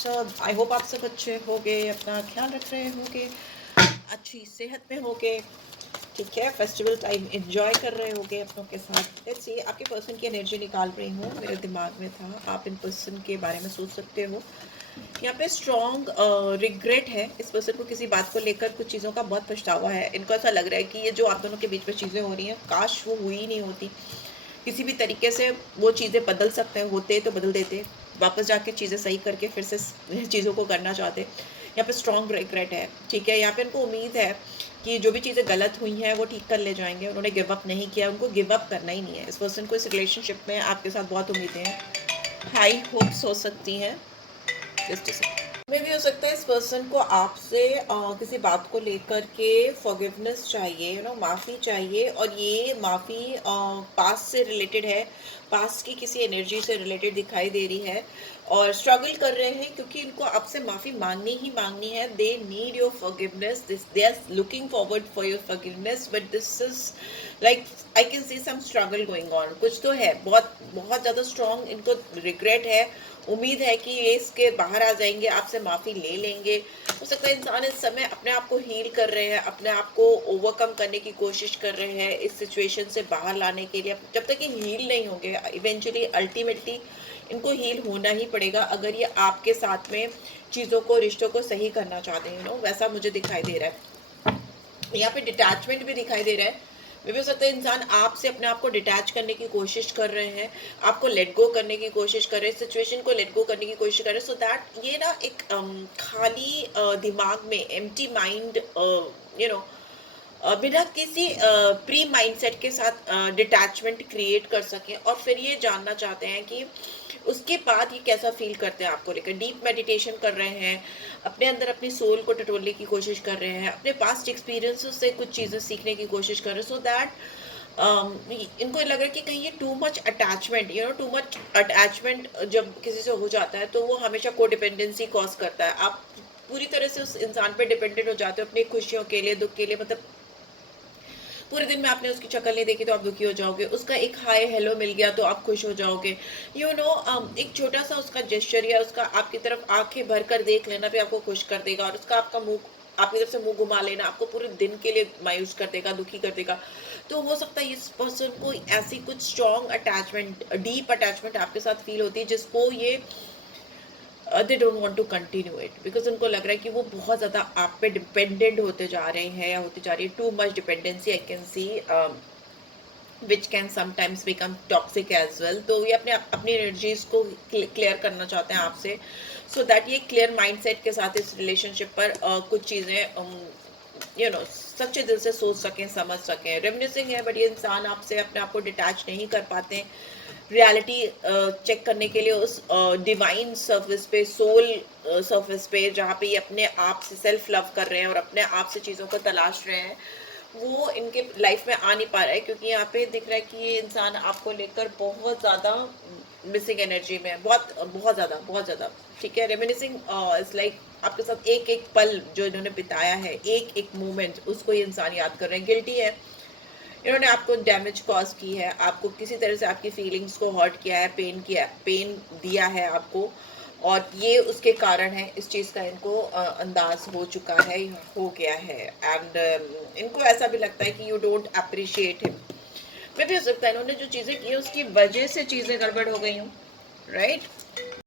सब, I hope आप सब अच्छे होगे, अपना ख्याल रख रहे होगे, अच्छी सेहत में होगे, ठीक है। फेस्टिवल टाइम एंजॉय कर रहे होगे अपनों के साथ। लेट्स सी, आपके पर्सन की एनर्जी निकाल रही हूँ, मेरे दिमाग में था, आप इन पर्सन के बारे में सोच सकते हो। यहाँ पे स्ट्रॉन्ग रिग्रेट है, इस पर्सन को किसी बात को लेकर कुछ चीज़ों का बहुत पछतावा है। इनको ऐसा लग रहा है कि ये जो आप दोनों के बीच में चीज़ें हो रही हैं, काश वो हुई ही नहीं होती। किसी भी तरीके से वो चीज़ें बदल सकते होते तो बदल देते, वापस जाके चीज़ें सही करके फिर से चीज़ों को करना चाहते। यहाँ पे स्ट्रॉन्ग रिग्रेट है, ठीक है। यहाँ पे उनको उम्मीद है कि जो भी चीज़ें गलत हुई हैं वो ठीक कर ले जाएंगे। उन्होंने गिव अप नहीं किया, उनको गिव अप करना ही नहीं है। इस पर्सन को इस रिलेशनशिप में आपके साथ बहुत उम्मीदें हैं, हाई होप्स हो सकती हैं। में भी हो सकता है इस पर्सन को आपसे किसी बात को लेकर के फॉरगिवनेस चाहिए, माफ़ी चाहिए, और ये माफ़ी पास्ट से रिलेटेड है, पास्ट की किसी एनर्जी से रिलेटेड दिखाई दे रही है, और स्ट्रगल कर रहे हैं क्योंकि इनको आपसे माफ़ी मांगनी ही मांगनी है। They need your forgiveness, this they are looking forward for your forgiveness, but this is like I can see some struggle going on. कुछ तो है, बहुत बहुत ज़्यादा स्ट्रॉन्ग इनको रिग्रेट है। उम्मीद है कि ये इसके बाहर आ जाएंगे, आपसे माफ़ी ले लेंगे। हो सकता है इंसान इस समय अपने आप को हील कर रहे हैं, अपने आप को ओवरकम करने की कोशिश कर रहे हैं इस सिचुएशन से बाहर लाने के लिए। जब तक ये हील नहीं होंगे, इवेंचुअली अल्टीमेटली इनको हील होना ही पड़ेगा, अगर ये आपके साथ में चीज़ों को, रिश्तों को सही करना चाहते हैं। वैसा मुझे दिखाई दे रहा है। यहाँ पे डिटैचमेंट भी दिखाई दे रहा है। मे भी हो सकता है इंसान आपसे अपने आप को डिटैच करने की कोशिश कर रहे हैं, आपको लेट गो करने की कोशिश कर रहे हैं, सिचुएशन को लेट गो करने की कोशिश कर रहे हैं, सो दैट ये ना एक खाली दिमाग में, एम्प्टी माइंड, बिना किसी प्री माइंडसेट के साथ डिटैचमेंट क्रिएट कर सकें, और फिर ये जानना चाहते हैं कि उसके बाद ये कैसा फील करते हैं आपको लेकर। डीप मेडिटेशन कर रहे हैं, अपने अंदर अपनी सोल को टटोलने की कोशिश कर रहे हैं, अपने पास्ट एक्सपीरियंसेस से कुछ चीज़ें सीखने की कोशिश कर रहे हैं, सो दैट इनको लग रहा है कि कहीं ये too much attachment, too much attachment जब किसी से हो जाता है तो वो हमेशा को डिपेंडेंसी कॉज करता है। आप पूरी तरह से उस इंसान पे डिपेंडेंट हो जाते हो अपनी खुशियों के लिए, दुख के लिए। मतलब पूरे दिन में आपने उसकी शक्ल नहीं देखी तो आप दुखी हो जाओगे, उसका एक हाय हेलो मिल गया तो आप खुश हो जाओगे। एक छोटा सा उसका जेस्चर या उसका आपकी तरफ आंखें भर कर देख लेना भी आपको खुश कर देगा, और उसका आपका मुंह, आपकी तरफ से मुंह घुमा लेना आपको पूरे दिन के लिए मायूस कर देगा, दुखी कर देगा। तो हो सकता है इस पर्सन को ऐसी कुछ स्ट्रॉन्ग अटैचमेंट, डीप अटैचमेंट आपके साथ फील होती है, जिसको ये they don't want to continue it, because उनको लग रहा है कि वो बहुत ज़्यादा आप पे डिपेंडेंट होते जा रहे हैं या होती जा रही है। Too much dependency I can see, which can sometimes become toxic as well. तो ये अपनी एनर्जीज को क्लियर करना चाहते हैं आपसे, सो दैट ये क्लियर माइंडसेट के साथ इस रिलेशनशिप पर कुछ चीज़ें सच्चे दिल से सोच सकें, समझ सकें। रेमिनिसिंग है, बट ये इंसान आपसे अपने आप को डिटैच नहीं कर पाते। रियलिटी चेक करने के लिए उस डिवाइन सर्फेस पे, सोल सर्फेस पे, जहाँ पे ये अपने आप से सेल्फ लव कर रहे हैं और अपने आप से चीज़ों को तलाश रहे हैं, वो इनके लाइफ में आ नहीं पा रहा है, क्योंकि यहाँ पे दिख रहा है कि ये इंसान आपको लेकर बहुत ज़्यादा मिसिंग एनर्जी में है, बहुत बहुत ज़्यादा, बहुत ज़्यादा, ठीक है। रेमिनिसिंग इज लाइक आपके साथ एक एक पल जो इन्होंने बिताया है, एक एक मोमेंट, उसको ये इंसान याद कर रहे हैं। गिल्टी है, इन्होंने आपको डैमेज कॉज की है, आपको किसी तरह से आपकी फीलिंग्स को हर्ट किया है, पेन दिया है आपको, और ये उसके कारण है। इस चीज़ का इनको अंदाज हो चुका है, हो गया है, एंड इनको ऐसा भी लगता है कि यू डोंट अप्रिशिएट हिम। मे भी हो सकता है इन्होंने जो चीज़ें की है उसकी वजह से चीज़ें गड़बड़ हो गई हूँ, राइट।